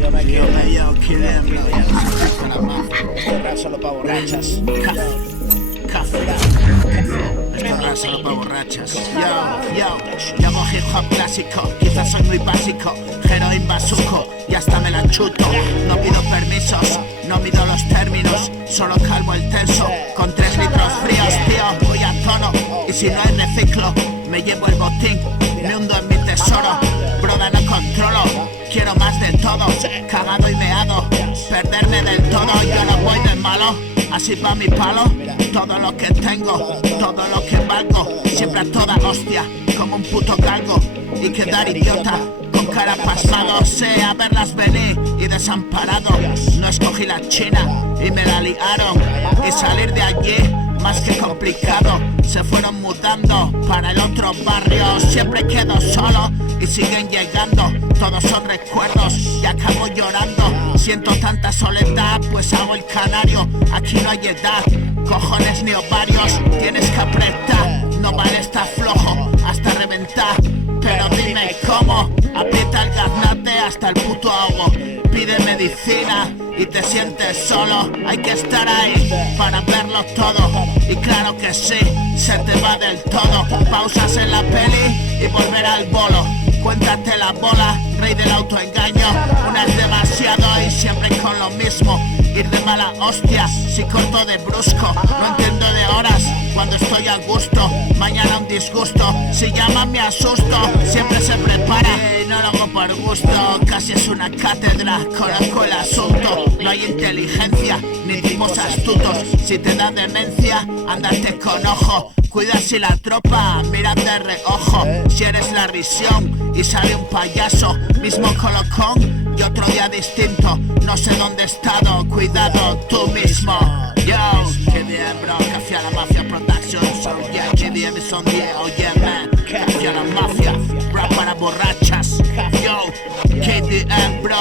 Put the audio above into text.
Yo me yo, KDM, bro. Este rap solo pa' borrachas. Este rap solo pa' borrachas. Yo hago hip hop clásico, quizás soy muy básico. Heroin bazuco, y hasta me la chuto. No pido permisos, no mido los términos. Solo calmo el tenso, con 3 litros fríos, tío. Voy a tono, y si no hay reciclo, me llevo el botín, me hundo en mi tesoro. Broda, no controlo, quiero más de todo. Cagado y meado, perderme del todo. Yo no voy del malo, así va mi palo. Todo lo que tengo, todo lo que valgo, siempre a toda hostia, como un puto galgo. Y quedar idiota, con cara pasmado. Sé a verlas venir y desamparado. No escogí la China y me la liaron. Y salir de allí, más que complicado. Se fueron mudando para el otro barrio. Siempre quedo solo y siguen llegando. Todos son recuerdos y acabo llorando. Siento tanta soledad, pues hago el canario. Aquí no hay edad, cojones ni ovarios. Tienes que apretar, no vale estar flojo hasta reventar. Pero dime cómo, aprieta el gaznate hasta el puto ahogo. Pide medicina y te sientes solo. Hay que estar ahí para verlo todo. Y claro que sí, se te va del todo. Pausas en la peli y volver al bolo. Cuéntate la bola, rey del autoengaño. Una es demasiado y siempre con lo mismo. Ir de mala hostia, si corto de brusco. No entiendo de horas cuando estoy a gusto. Mañana un disgusto, si llaman me asusto. Siempre se prepara y no lo hago por gusto. Casi es una cátedra, conozco el asunto. No hay inteligencia, ni tipos astutos. Si te da demencia, ándate con ojo. Cuida si la tropa mira de reojo. Si eres la risión y sale un payaso, mismo colocón y otro día distinto. No sé dónde he estado, cuidado tú mismo. Yo, KDM, bro, Café a la Mafia Production. So yeah, KDM son 10, oh yeah man. Café a la Mafia, rap para borrachas. Yo, KDM, bro.